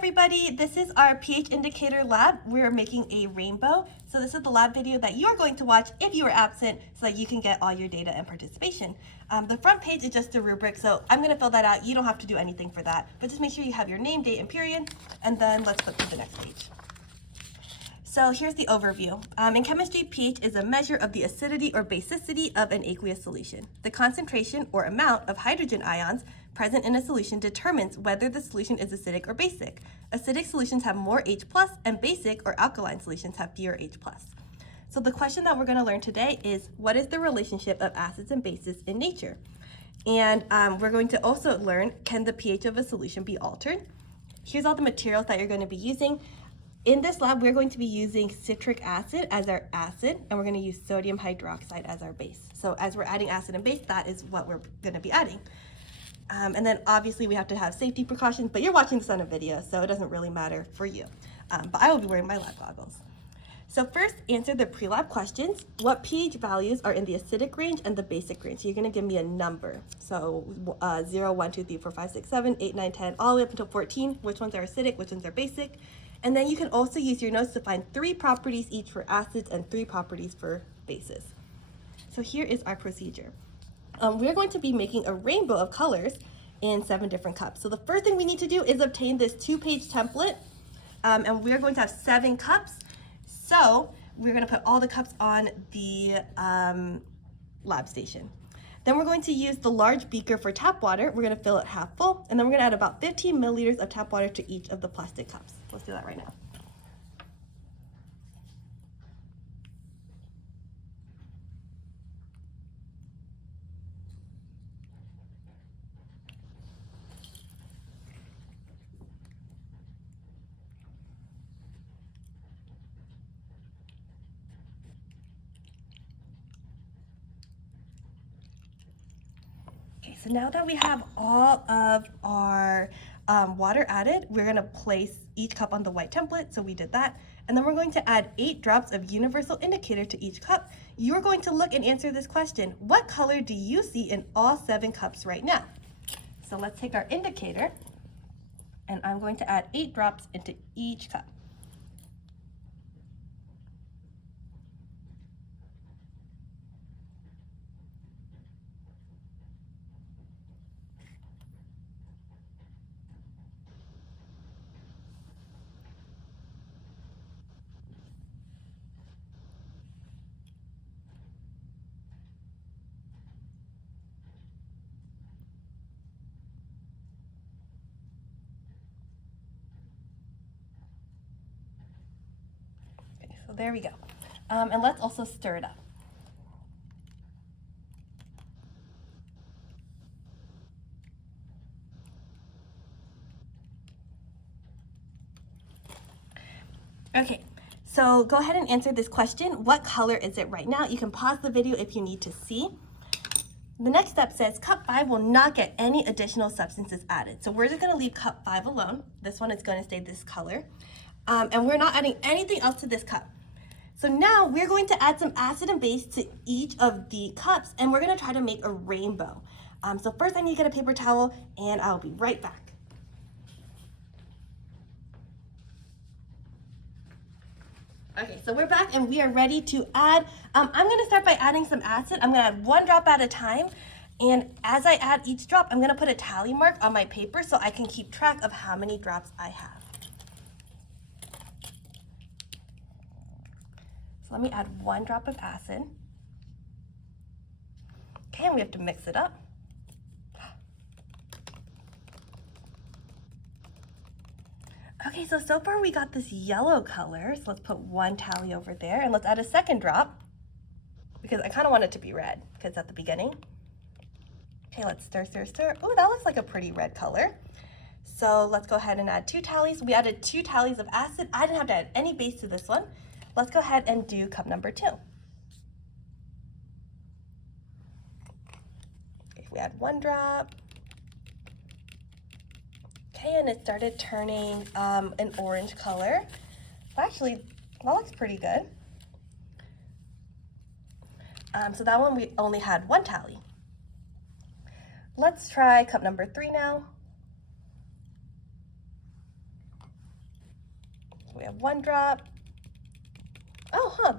everybody, this is our pH indicator lab. We're making a rainbow. So this is the lab video that you're going to watch if you were absent so that you can get all your data and participation. The front page is just a rubric, so I'm gonna fill that out. You don't have to do anything for that, but just make sure you have your name, date, and period, and then let's flip to the next page. So here's the overview. In chemistry, pH is a measure of the acidity or basicity of an aqueous solution. The concentration or amount of hydrogen ions present in a solution determines whether the solution is acidic or basic. Acidic solutions have more H+, and basic or alkaline solutions have fewer H+. So the question that we're going to learn today is, what is the relationship of acids and bases in nature? And we're going to also learn, can the pH of a solution be altered? Here's all the materials that you're going to be using. In this lab, we're going to be using citric acid as our acid, and we're going to use sodium hydroxide as our base. So as we're adding acid and base, that is what we're going to be adding. And then obviously we have to have safety precautions, but you're watching this on a video, so it doesn't really matter for you. But I will be wearing my lab goggles. So first, answer the pre-lab questions. What pH values are in the acidic range and the basic range? So you're going to give me a number. So 0, 1, 2, 3, 4, 5, 6, 7, 8, 9, 10, all the way up until 14. Which ones are acidic, which ones are basic? And then you can also use your notes to find 3 properties each for acids and 3 properties for bases. So here is our procedure. We're going to be making a rainbow of colors in 7 different cups. So the first thing we need to do is obtain this 2-page template, and we're going to have 7 cups. So we're going to put all the cups on the lab station. Then we're going to use the large beaker for tap water. We're going to fill it half full, and then we're going to add about 15 milliliters of tap water to each of the plastic cups. Let's do that right now. Okay, so now that we have all of our water added, we're going to place each cup on the white template. So we did that. And then we're going to add 8 drops of universal indicator to each cup. You're going to look and answer this question. What color do you see in all 7 cups right now? So let's take our indicator, and I'm going to add 8 drops into each cup. So there we go. And let's also stir it up. Okay, so go ahead and answer this question. What color is it right now? You can pause the video if you need to see. The next step says cup 5 will not get any additional substances added. So we're just going to leave cup 5 alone. This one is going to stay this color. And we're not adding anything else to this cup. So now we're going to add some acid and base to each of the cups, and we're going to try to make a rainbow. So first I need to get a paper towel, and I'll be right back. Okay, so we're back and we are ready to add. I'm going to start by adding some acid. I'm going to add 1 drop at a time. And as I add each drop, I'm going to put a tally mark on my paper so I can keep track of how many drops I have. So let me add 1 drop of acid. Okay, and we have to mix it up. Okay, so far we got this yellow color. So let's put 1 tally over there, and let's add a 2nd drop because I kind of want it to be red because it's at the beginning. Okay, let's stir, stir, stir. Oh, that looks like a pretty red color. So let's go ahead and add 2 tallies. We added 2 tallies of acid. I didn't have to add any base to this one. Let's go ahead and do cup number 2. Okay, we add 1 drop. Okay, and it started turning an orange color. Actually, that looks pretty good. So that one we only had 1 tally. Let's try cup number 3 now. have 1 drop.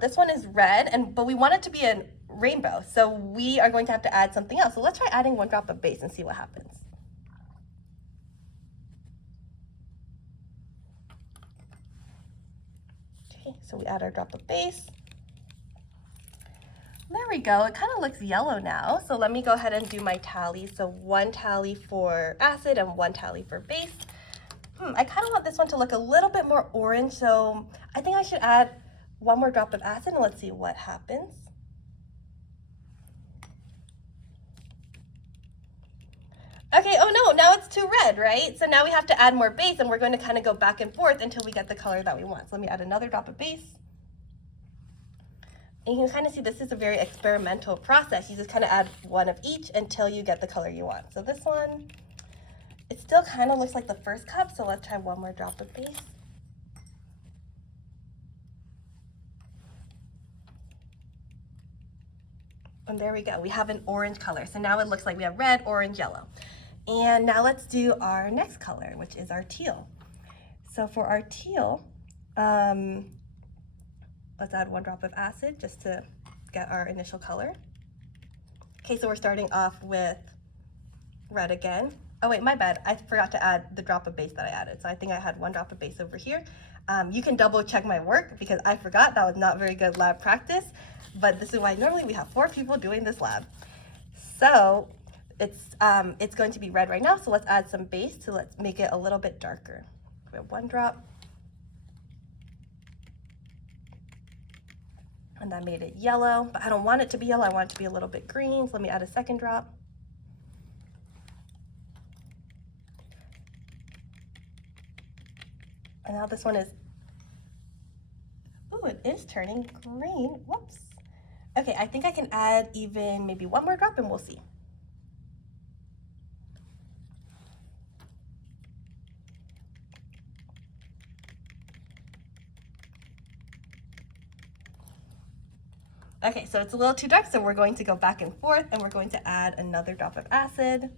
This one is red, but we want it to be a rainbow, so we are going to have to add something else. So let's try adding 1 drop of base and see what happens. Okay, so we add our drop of base. There we go, it kind of looks yellow now. So let me go ahead and do my tally. So 1 tally for acid and 1 tally for base. I kind of want this one to look a little bit more orange, so I think I should add 1 more drop of acid and let's see what happens. Okay, oh no, now it's too red, right? So now we have to add more base and we're going to kind of go back and forth until we get the color that we want. So let me add another drop of base. And you can kind of see this is a very experimental process. You just kind of add 1 of each until you get the color you want. So this one, it still kind of looks like the first cup, so let's try 1 more drop of base. And there we go, we have an orange color. So now it looks like we have red, orange, yellow. And now let's do our next color, which is our teal. So for our teal, let's add 1 drop of acid just to get our initial color. Okay, so we're starting off with red again. Oh wait, my bad, I forgot to add the drop of base that I added. So I think I had 1 drop of base over here. You can double check my work because I forgot. That was not very good lab practice, but this is why normally we have 4 people doing this lab. So it's going to be red right now, so let's add some base to let's make it a little bit darker. We have 1 drop. And that made it yellow, but I don't want it to be yellow, I want it to be a little bit green, so let me add a 2nd drop. And now this one is, ooh, it is turning green, whoops. Okay, I think I can add even maybe 1 more drop and we'll see. Okay, so it's a little too dark, so we're going to go back and forth and we're going to add another drop of acid.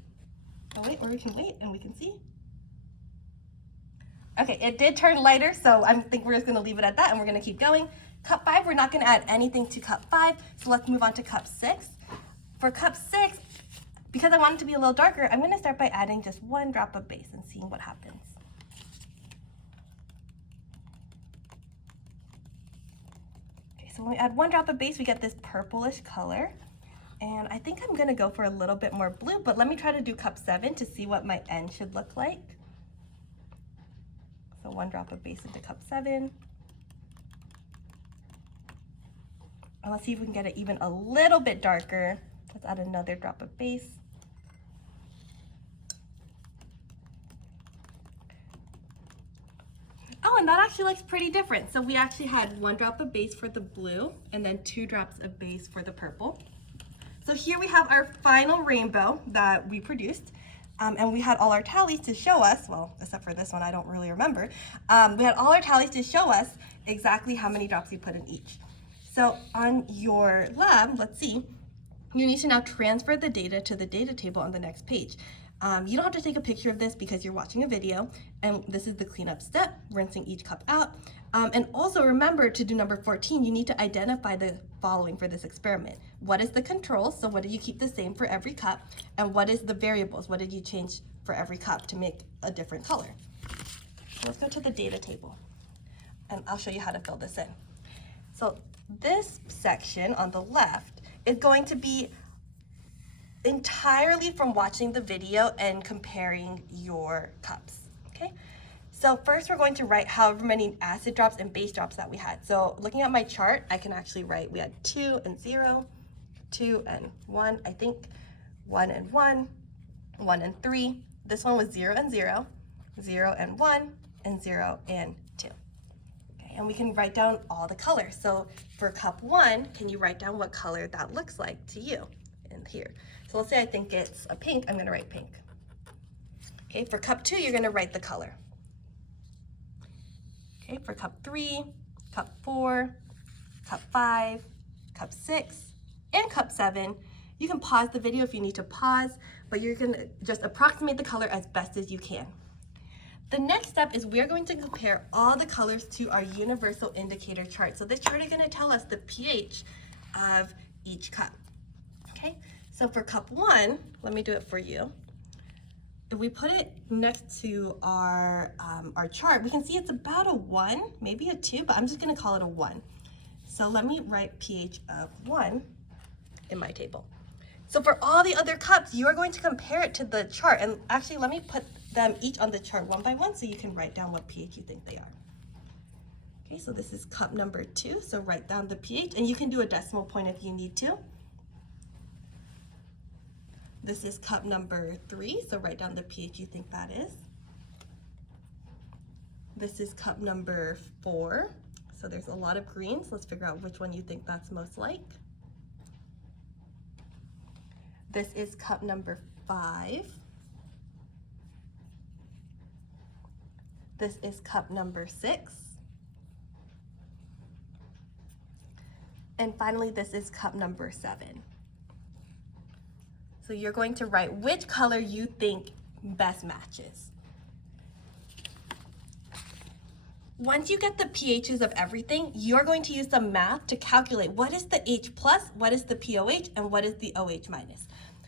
Oh wait, or we can wait and we can see. Okay, it did turn lighter, so I think we're just gonna leave it at that and we're gonna keep going. Cup 5, we're not gonna add anything to cup 5, so let's move on to cup 6. For cup 6, because I want it to be a little darker, I'm gonna start by adding just 1 drop of base and seeing what happens. So when we add 1 drop of base, we get this purplish color. And I think I'm gonna go for a little bit more blue, but let me try to do cup 7 to see what my end should look like. So 1 drop of base into cup 7. And let's see if we can get it even a little bit darker. Let's add another drop of base. Oh, and that actually looks pretty different. So we actually had 1 drop of base for the blue and then 2 drops of base for the purple. So here we have our final rainbow that we produced. And we had all our tallies to show us, well, except for this one, I don't really remember. We had all our tallies to show us exactly how many drops we put in each. So on your lab, let's see, you need to now transfer the data to the data table on the next page. You don't have to take a picture of this because you're watching a video, and this is the cleanup step, rinsing each cup out. And also remember to do number 14, you need to identify the following for this experiment. What is the control? So what did you keep the same for every cup? And what is the variables? What did you change for every cup to make a different color? So let's go to the data table, and I'll show you how to fill this in. So this section on the left is going to be entirely from watching the video and comparing your cups, okay? So first we're going to write however many acid drops and base drops that we had. So looking at my chart, I can actually write we had 2 and 0, 2 and 1, I think 1 and 1, 1 and 3. This one was 0 and 0, 0 and 1, and 0 and 2. Okay, and we can write down all the colors. So for cup 1, can you write down what color that looks like to you in here? So let's say I think it's a pink, I'm gonna write pink. Okay, for cup 2, you're gonna write the color. Okay, for cup 3, cup 4, cup 5, cup 6, and cup 7, you can pause the video if you need to pause, but you're gonna just approximate the color as best as you can. The next step is we're going to compare all the colors to our universal indicator chart. So this chart is going to tell us the pH of each cup. Okay, so for cup 1, let me do it for you. If we put it next to our chart, we can see it's about a 1, maybe a 2, but I'm just going to call it a 1. So let me write pH of 1 in my table. So for all the other cups, you are going to compare it to the chart. And actually, let me put them each on the chart one by one so you can write down what pH you think they are. Okay, so this is cup number 2, so write down the pH, and you can do a decimal point if you need to. This is cup number 3, so write down the pH you think that is. This is cup number 4, so there's a lot of greens. Let's figure out which one you think that's most like. This is cup number 5. This is cup number 6. And finally, this is cup number 7. So you're going to write which color you think best matches. Once you get the pHs of everything, you're going to use some math to calculate what is the H+, what is the POH, and what is the OH-.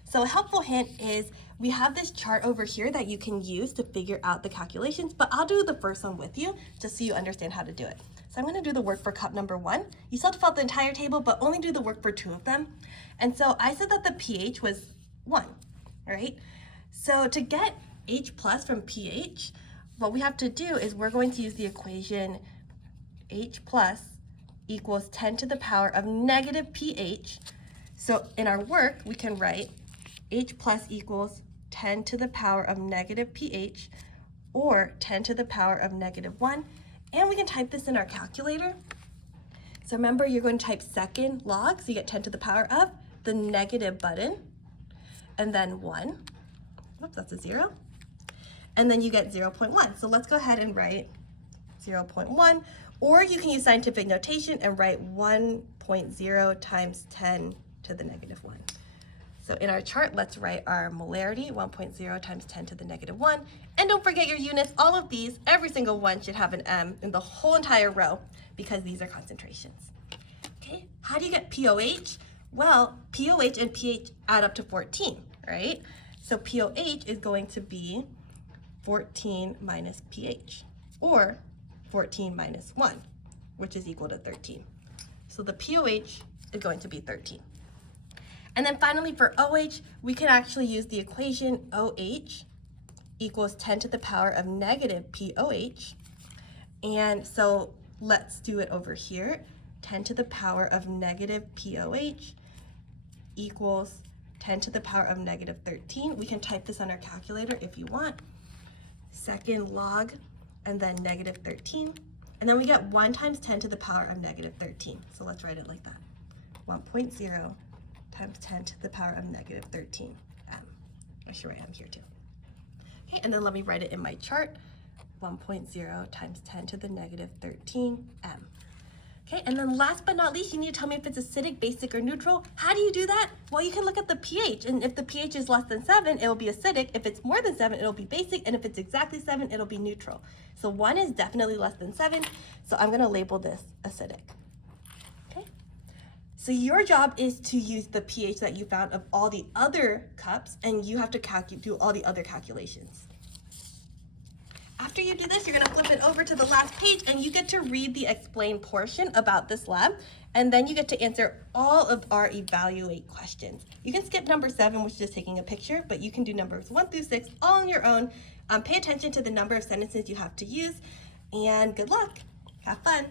So a helpful hint is we have this chart over here that you can use to figure out the calculations, but I'll do the first one with you just so you understand how to do it. So I'm going to do the work for cup number 1. You still have to fill out the entire table, but only do the work for 2 of them. And so I said that the pH was 1, right? So to get H+ from pH, what we have to do is we're going to use the equation H+ equals 10 to the power of negative pH. So in our work, we can write H+ equals 10 to the power of negative pH, or 10 to the power of -1. And we can type this in our calculator. So remember, you're going to type second log, so you get 10 to the power of the negative button, and then 1. Oops, that's a 0. And then you get 0.1. So let's go ahead and write 0.1, or you can use scientific notation and write 1.0 times 10 to the -1. So in our chart, let's write our molarity, 1.0 times 10 to the -1. And don't forget your units. All of these, every single one should have an M in the whole entire row because these are concentrations. Okay, how do you get POH? Well, POH and pH add up to 14, right? So POH is going to be 14 minus pH, or 14 minus 1, which is equal to 13. So the POH is going to be 13. And then finally for OH, we can actually use the equation OH equals 10 to the power of negative POH. And so let's do it over here. 10 to the power of negative POH equals 10 to the power of -13. We can type this on our calculator if you want. Second log, and then -13. And then we get 1 times 10 to the power of -13. So let's write it like that. 1.0 times 10 to the power of -13 m. I should write m here too. Okay, and then let me write it in my chart. 1.0 times 10 to the -13 m. Okay, and then last but not least, you need to tell me if it's acidic, basic, or neutral. How do you do that? Well, you can look at the pH, and if the pH is less than 7, it'll be acidic. If it's more than 7, it'll be basic, and if it's exactly 7, it'll be neutral. So 1 is definitely less than 7, so I'm gonna label this acidic. Okay, so your job is to use the pH that you found of all the other cups, and you have to do all the other calculations. After you do this, you're gonna flip it over to the last page and you get to read the explain portion about this lab, and then you get to answer all of our evaluate questions. You can skip number 7, which is just taking a picture, but you can do numbers 1 through 6 all on your own. Pay attention to the number of sentences you have to use, and good luck. Have fun.